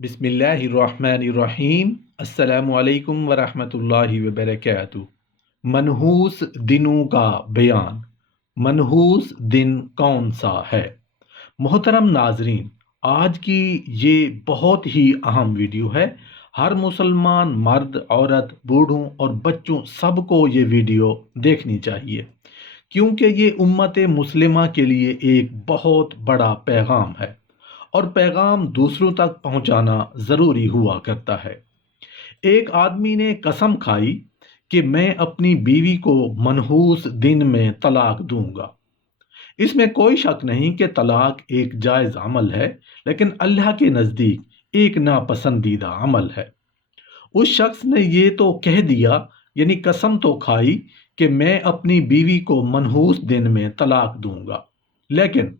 بسم اللہ الرحمن الرحیم۔ السلام علیکم ورحمۃ اللہ وبرکاتہ۔ منحوس دنوں کا بیان۔ منحوس دن کون سا ہے؟ محترم ناظرین، آج کی یہ بہت ہی اہم ویڈیو ہے۔ ہر مسلمان مرد، عورت، بوڑھوں اور بچوں سب کو یہ ویڈیو دیکھنی چاہیے، کیونکہ یہ امت مسلمہ کے لیے ایک بہت بڑا پیغام ہے، اور پیغام دوسروں تک پہنچانا ضروری ہوا کرتا ہے۔ ایک آدمی نے قسم کھائی کہ میں اپنی بیوی کو منحوس دن میں طلاق دوں گا۔ اس میں کوئی شک نہیں کہ طلاق ایک جائز عمل ہے، لیکن اللہ کے نزدیک ایک ناپسندیدہ عمل ہے۔ اس شخص نے یہ تو کہہ دیا، یعنی قسم تو کھائی کہ میں اپنی بیوی کو منحوس دن میں طلاق دوں گا، لیکن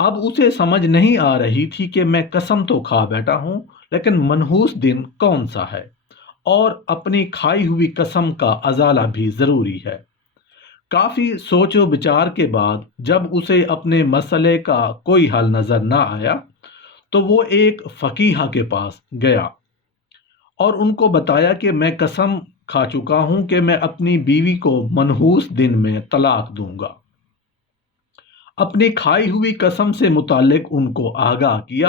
اب اسے سمجھ نہیں آ رہی تھی کہ میں قسم تو کھا بیٹھا ہوں، لیکن منحوس دن کون سا ہے، اور اپنی کھائی ہوئی قسم کا ازالہ بھی ضروری ہے۔ کافی سوچ و بچار کے بعد جب اسے اپنے مسئلے کا کوئی حل نظر نہ آیا تو وہ ایک فقیہ کے پاس گیا اور ان کو بتایا کہ میں قسم کھا چکا ہوں کہ میں اپنی بیوی کو منحوس دن میں طلاق دوں گا۔ اپنی کھائی ہوئی قسم سے متعلق ان کو آگاہ کیا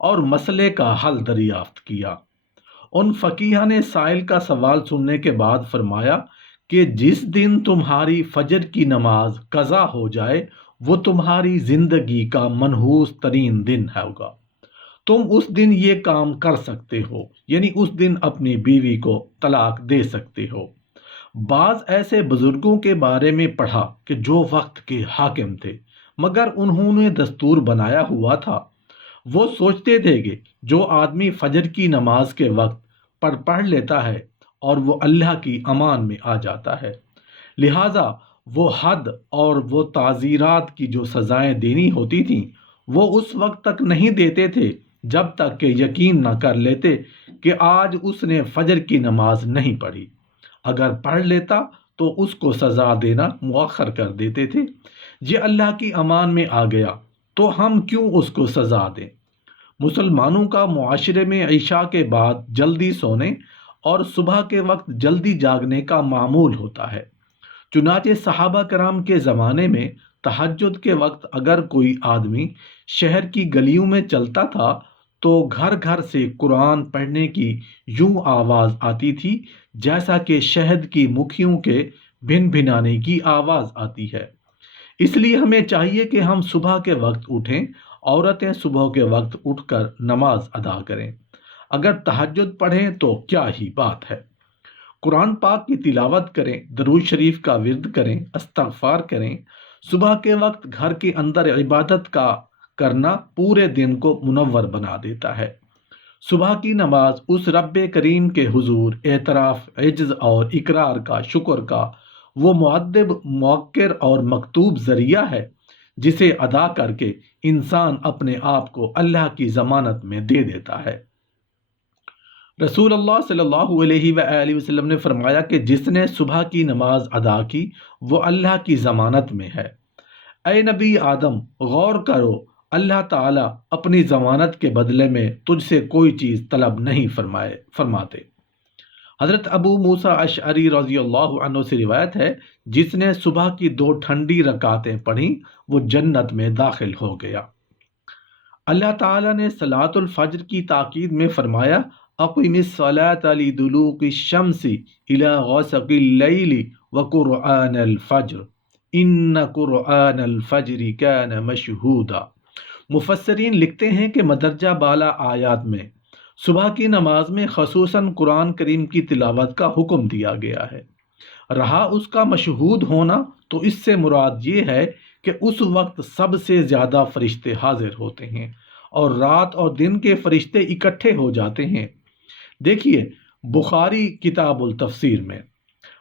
اور مسئلے کا حل دریافت کیا۔ ان فقیہ نے سائل کا سوال سننے کے بعد فرمایا کہ جس دن تمہاری فجر کی نماز قضا ہو جائے وہ تمہاری زندگی کا منحوس ترین دن ہوگا۔ تم اس دن یہ کام کر سکتے ہو، یعنی اس دن اپنی بیوی کو طلاق دے سکتے ہو۔ بعض ایسے بزرگوں کے بارے میں پڑھا کہ جو وقت کے حاکم تھے، مگر انہوں نے دستور بنایا ہوا تھا۔ وہ سوچتے تھے کہ جو آدمی فجر کی نماز کے وقت پڑھ لیتا ہے اور وہ اللہ کی امان میں آ جاتا ہے، لہٰذا وہ حد اور وہ تعزیرات کی جو سزائیں دینی ہوتی تھیں وہ اس وقت تک نہیں دیتے تھے جب تک کہ یقین نہ کر لیتے کہ آج اس نے فجر کی نماز نہیں پڑھی۔ اگر پڑھ لیتا تو اس کو سزا دینا مؤخر کر دیتے تھے۔ یہ اللہ کی امان میں آ گیا تو ہم کیوں اس کو سزا دیں؟ مسلمانوں کا معاشرے میں عشاء کے بعد جلدی سونے اور صبح کے وقت جلدی جاگنے کا معمول ہوتا ہے۔ چنانچہ صحابہ کرام کے زمانے میں تہجد کے وقت اگر کوئی آدمی شہر کی گلیوں میں چلتا تھا تو گھر گھر سے قرآن پڑھنے کی یوں آواز آتی تھی جیسا کہ شہد کی مکھیوں کے بھن بھنانے کی آواز آتی ہے۔ اس لیے ہمیں چاہیے کہ ہم صبح کے وقت اٹھیں، عورتیں صبح کے وقت اٹھ کر نماز ادا کریں۔ اگر تہجد پڑھیں تو کیا ہی بات ہے۔ قرآن پاک کی تلاوت کریں، درود شریف کا ورد کریں، استغفار کریں۔ صبح کے وقت گھر کے اندر عبادت کا کرنا پورے دن کو منور بنا دیتا ہے۔ صبح کی نماز اس رب کریم کے حضور اعتراف، عجز اور اقرار کا، شکر کا وہ مؤدب، موقر اور مکتوب ذریعہ ہے جسے ادا کر کے انسان اپنے آپ کو اللہ کی ضمانت میں دے دیتا ہے۔ رسول اللہ صلی اللہ علیہ وآلہ وسلم نے فرمایا کہ جس نے صبح کی نماز ادا کی وہ اللہ کی ضمانت میں ہے۔ اے نبی آدم، غور کرو، اللہ تعالیٰ اپنی ضمانت کے بدلے میں تجھ سے کوئی چیز طلب نہیں فرماتے۔ حضرت ابو موسیٰ اشعری رضی اللہ عنہ سے روایت ہے، جس نے صبح کی 2 ٹھنڈی رکعتیں پڑھیں وہ جنت میں داخل ہو گیا۔ اللہ تعالیٰ نے صلاۃ الفجر کی تاکید میں فرمایا، اقم الصلاۃ لدلوق الشمس الی غسق اللیل وقرآن الفجر ان قرآن الفجر کان مشہودا۔ مفسرین لکھتے ہیں کہ مدرجہ بالا آیات میں صبح کی نماز میں خصوصاً قرآن کریم کی تلاوت کا حکم دیا گیا ہے۔ رہا اس کا مشہود ہونا تو اس سے مراد یہ ہے کہ اس وقت سب سے زیادہ فرشتے حاضر ہوتے ہیں اور رات اور دن کے فرشتے اکٹھے ہو جاتے ہیں۔ دیکھیے بخاری کتاب التفسیر میں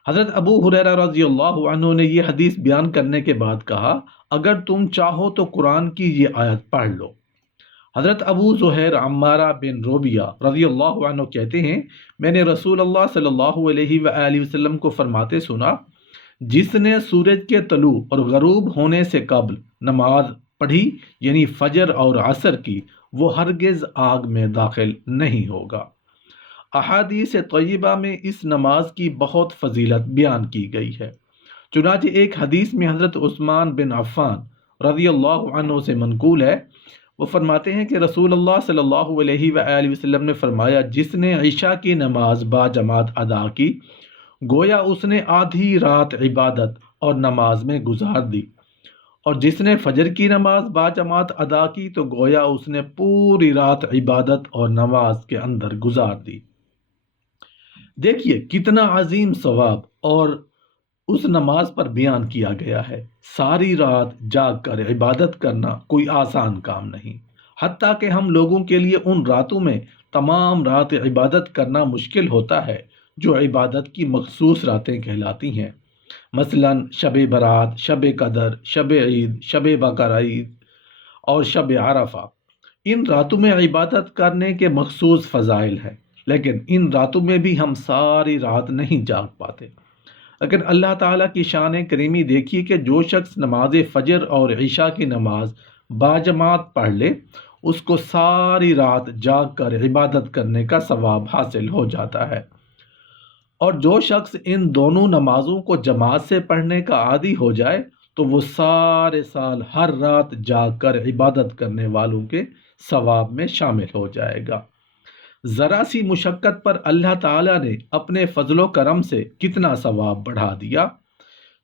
حضرت ابو ہریرہ رضی اللہ عنہ نے یہ حدیث بیان کرنے کے بعد کہا، اگر تم چاہو تو قرآن کی یہ آیت پڑھ لو۔ حضرت ابو زہیر عمارہ بن روبیہ رضی اللہ عنہ کہتے ہیں، میں نے رسول اللہ صلی اللہ علیہ وآلہ وسلم کو فرماتے سنا، جس نے سورج کے طلوع اور غروب ہونے سے قبل نماز پڑھی، یعنی فجر اور عصر کی، وہ ہرگز آگ میں داخل نہیں ہوگا۔ احادیث طیبہ میں اس نماز کی بہت فضیلت بیان کی گئی ہے۔ چنانچہ ایک حدیث میں حضرت عثمان بن عفان رضی اللہ عنہ سے منقول ہے، وہ فرماتے ہیں کہ رسول اللہ صلی اللہ علیہ وآلہ وسلم نے فرمایا، جس نے عشاء کی نماز با جماعت ادا کی گویا اس نے آدھی رات عبادت اور نماز میں گزار دی، اور جس نے فجر کی نماز با جماعت ادا کی تو گویا اس نے پوری رات عبادت اور نماز کے اندر گزار دی۔ دیکھیے کتنا عظیم ثواب اور اس نماز پر بیان کیا گیا ہے۔ ساری رات جاگ کر عبادت کرنا کوئی آسان کام نہیں، حتیٰ کہ ہم لوگوں کے لیے ان راتوں میں تمام رات عبادت کرنا مشکل ہوتا ہے جو عبادت کی مخصوص راتیں کہلاتی ہیں، مثلا شب برات، شب قدر، شب عید، شب بقر عید اور شب عرفہ۔ ان راتوں میں عبادت کرنے کے مخصوص فضائل ہیں، لیکن ان راتوں میں بھی ہم ساری رات نہیں جاگ پاتے۔ لیکن اللہ تعالیٰ کی شان کریمی دیکھیے کہ جو شخص نماز فجر اور عشاء کی نماز باجماعت پڑھ لے اس کو ساری رات جاگ کر عبادت کرنے کا ثواب حاصل ہو جاتا ہے، اور جو شخص ان دونوں نمازوں کو جماعت سے پڑھنے کا عادی ہو جائے تو وہ سارے سال ہر رات جاگ کر عبادت کرنے والوں کے ثواب میں شامل ہو جائے گا۔ ذرا سی مشقت پر اللہ تعالیٰ نے اپنے فضل و کرم سے کتنا ثواب بڑھا دیا،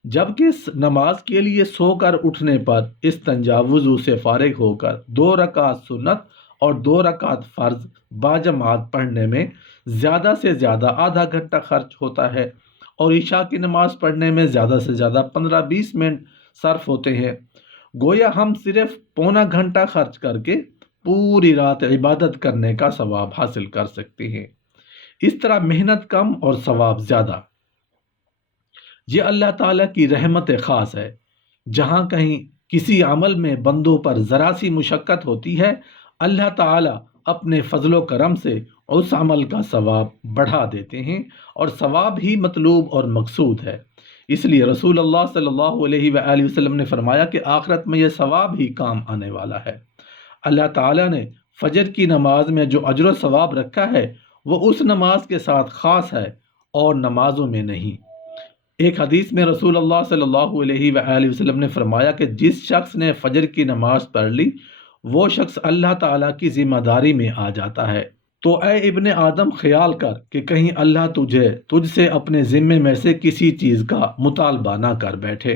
جبکہ اس نماز کے لیے سو کر اٹھنے پر استنجا وضو سے فارغ ہو کر 2 رکعت سنت اور 2 رکعت فرض باجماعت پڑھنے میں زیادہ سے زیادہ آدھا گھنٹہ خرچ ہوتا ہے، اور عشاء کی نماز پڑھنے میں زیادہ سے زیادہ 15-20 منٹ صرف ہوتے ہیں۔ گویا ہم صرف پونا گھنٹہ خرچ کر کے پوری رات عبادت کرنے کا ثواب حاصل کر سکتے ہیں۔ اس طرح محنت کم اور ثواب زیادہ۔ یہ اللہ تعالیٰ کی رحمت خاص ہے۔ جہاں کہیں کسی عمل میں بندوں پر ذرا سی مشقت ہوتی ہے، اللہ تعالیٰ اپنے فضل و کرم سے اس عمل کا ثواب بڑھا دیتے ہیں، اور ثواب ہی مطلوب اور مقصود ہے۔ اس لیے رسول اللہ صلی اللہ علیہ وآلہ وسلم نے فرمایا کہ آخرت میں یہ ثواب ہی کام آنے والا ہے۔ اللہ تعالیٰ نے فجر کی نماز میں جو اجر و ثواب رکھا ہے وہ اس نماز کے ساتھ خاص ہے اور نمازوں میں نہیں۔ ایک حدیث میں رسول اللہ صلی اللہ علیہ وآلہ وسلم نے فرمایا کہ جس شخص نے فجر کی نماز پڑھ لی وہ شخص اللہ تعالیٰ کی ذمہ داری میں آ جاتا ہے۔ تو اے ابن آدم خیال کر کہ کہیں اللہ تجھ سے اپنے ذمے میں سے کسی چیز کا مطالبہ نہ کر بیٹھے۔